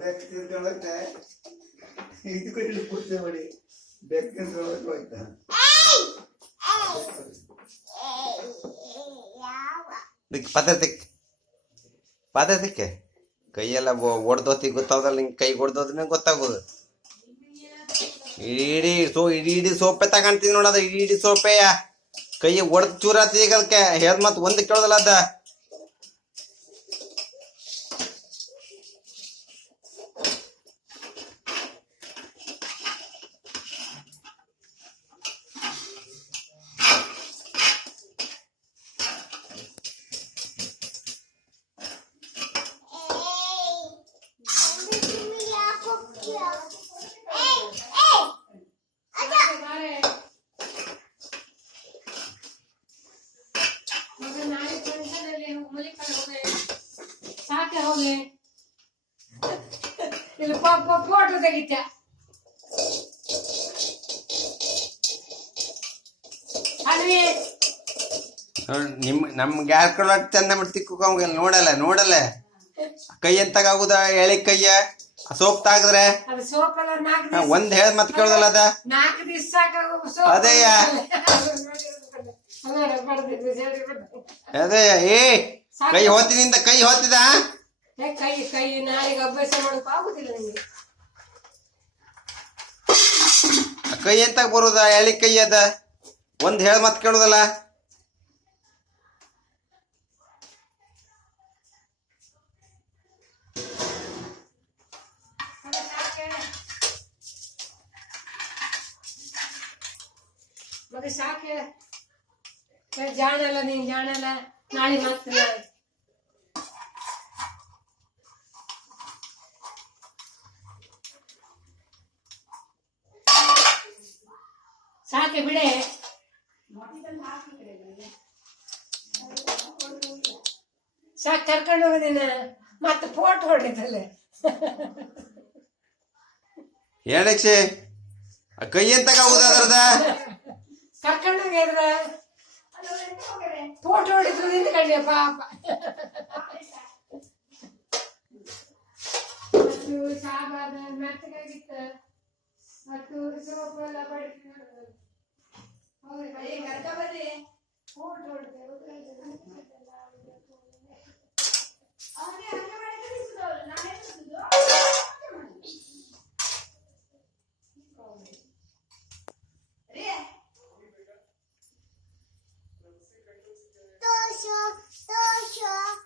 ಬೆಕ್ಕು ತಿರ್ಕೊಂಡೋಗ್ತೆ ಇದು ಕಟ್ಟಿ ಪೂರ್ತಿ ಮಾಡಿ ಬೆಕ್ಕು ತಿರ್ಕೊಂಡೋಗ್ತು ಹೋಯ್ತಾ ಪಾತ್ರಕ್ಕೆ ಕೈಯೆಲ್ಲ ಒಡ್ದೋತಿ ಗೊತ್ತಾಗೋದಲ್ಲ, ನಿಂಗೆ ಕೈ ಹೊಡ್ದೋದ್ಮೇಲೆ ಗೊತ್ತಾಗೋದು. ಇಡೀ ಸೋಪೆ ತಗೊಂತೀನಿ ನೋಡದ, ಇಡೀ ಸೋಪೆಯ ಕೈ ಒಡ್ದು ಚೂರಾತಿ ಈಗಲ್ಕೆ ಹೇಳ್ ಮತ್ ಒಂದು ಕೇಳೋದಲ್ಲ ಅದ. ಇಲ್ಲಿ ಫೋಟೋ ತೆಗಿತ ಅಲ್ವೇ ನಮ್ಗೆ ಯಾರ ಕಡೆ ಚಂದ ಮಾಡಿ ತಿಕ್ಕೋಂಗಿಲ್ಲ. ನೋಡಲ್ಲ ಕೈ ಎಂತಾಗುದ ಎಳೆ ಕೈಯ ಸೋಪ್ ತಾಗದ್ರೆ ಒಂದ್ ಹೇಳ ಮತ್ ಕೇಳೋದಲ್ಲ ಅದ. 4 ದಿವಸ ಅದೇಯ ಏ ಕೈ ಹೋತಿನಿಂದ ಕೈ ಹೋತಿದ ಕೈ ನಾಳೆಗೆ ಅಭ್ಯಾಸ ಮಾಡೋಕೆ ಆಗುದಿಲ್ಲ ನಿಮಗೆ. ಕೈ ಎಂತ ಬರುದ ಎಳಿ ಕೈ ಅದ, ಒಂದ್ ಹೇಳ ಮತ್ ಕೇಳುದಲ್ಲ. ಮತ್ತೆ ಸಾಕೆ ಜಾಣಲ್ಲ, ನೀನ್ ಜಾಣಲ್ಲ. ನಾಳೆ ಮತ್ತೆ ಸಾಕೆ ಬಿಡೆ. ಸಾಕು ಕರ್ಕೊಂಡು ಹೋಗಿನ ಮತ್ತೆ ಫೋಟೋ ಹೊಡಿತಲ್ಲ. ಏನಕ್ಷೆ ಕೈ ಎಂತಾಗುದ ಅದ್ರದ ಕರ್ಕೊಂಡು ಹೋಗಿದ್ರ ಫೋಟೋ ಹೊಡಿದ್ರು ನಿಂತ್ಕೊಂಡೆ ಪಾಪ. ಸಾಬಾದ ಮೆತ್ತಗಾಗಿತ್ತ ಮತ್ತು ಸೋಪ್ ಎಲ್ಲ ಬಡಿಸಿ ಫೋಟೋ